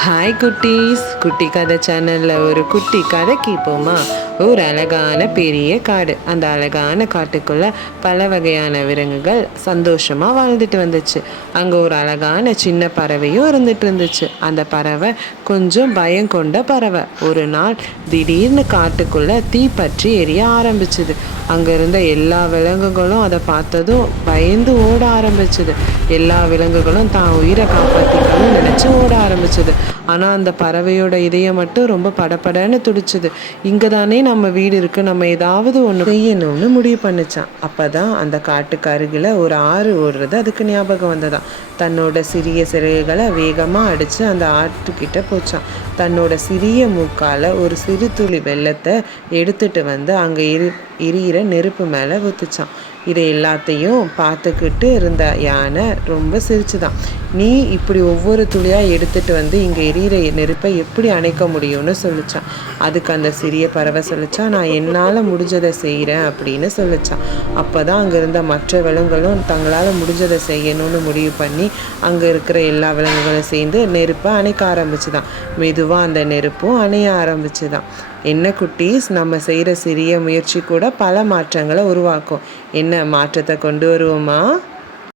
Hi குட்டீஸ், குட்டி கதை சேனலில் ஒரு குட்டி கதை கேட்போமா? ஒரு அழகான பெரிய காடு. அந்த அழகான காட்டுக்குள்ளே பல வகையான விலங்குகள் சந்தோஷமாக வாழ்ந்துட்டு வந்துச்சு. அங்கே ஒரு அழகான சின்ன பறவையும் இருந்துச்சு. அந்த பறவை கொஞ்சம் பயம் கொண்ட பறவை. ஒரு நாள் திடீர்னு காட்டுக்குள்ளே தீ பற்றி எரிய ஆரம்பிச்சுது. அங்கே இருந்த எல்லா விலங்குகளும் அதை பார்த்ததும் பயந்து ஓட ஆரம்பிச்சுது. எல்லா விலங்குகளும் தான் உயிரை காப்பாற்றிக்கணும்னு நினச்சி ஓட ஆரம்பிச்சுது. ஆனால் அந்த பறவையோட இதயம் மட்டும் ரொம்ப படபடன்னு துடிச்சுது. இங்கே தானே நம்ம வீடு இருக்குது, நம்ம ஏதாவது ஒன்று செய்யணும்னு முடிவு பண்ணிச்சான். அப்போ தான் அந்த காட்டுக்கு அருகில் ஒரு ஆறு ஓடுறது அதுக்கு ஞாபகம் வந்ததான். தன்னோட சிறிய சிறகுகளை வேகமாக அடித்து அந்த ஆட்டுக்கிட்ட போச்சான். தன்னோட சிறிய மூக்கால் ஒரு சிறு துளி வெள்ளத்தை எடுத்துட்டு வந்து அங்கே எரியிற நெருப்பு மேலே ஊற்றுச்சான். இதை எல்லாத்தையும் பார்த்துக்கிட்டு இருந்த யானை ரொம்ப சிரிச்சுதான். நீ இப்படி ஒவ்வொரு துளியாக எடுத்துட்டு வந்து இங்கே எரியிற நெருப்பை எப்படி அணைக்க முடியும்னு சொல்லிச்சான். அதுக்கு அந்த சிறிய பறவை சொல்லிச்சான், நான் என்னால் முடிஞ்சதை செய்கிறேன் அப்படின்னு சொல்லிச்சான். அப்போ தான் அங்கே இருந்த மற்ற விலங்குகளும் தங்களால் முடிஞ்சதை செய்யணும்னு முடிவு பண்ணி அங்கே இருக்கிற எல்லா விலங்குகளும் சேர்ந்து நெருப்பை அணைக்க ஆரம்பிச்சுதான். மெதுவாக அந்த நெருப்பும் அணைய ஆரம்பிச்சுதான். என்ன குட்டீஸ், நம்ம செய்கிற சிறிய முயற்சி கூட பல மாற்றங்களை உருவாக்கும். என்ன மாற்றத்தை கொண்டு வருவோமா?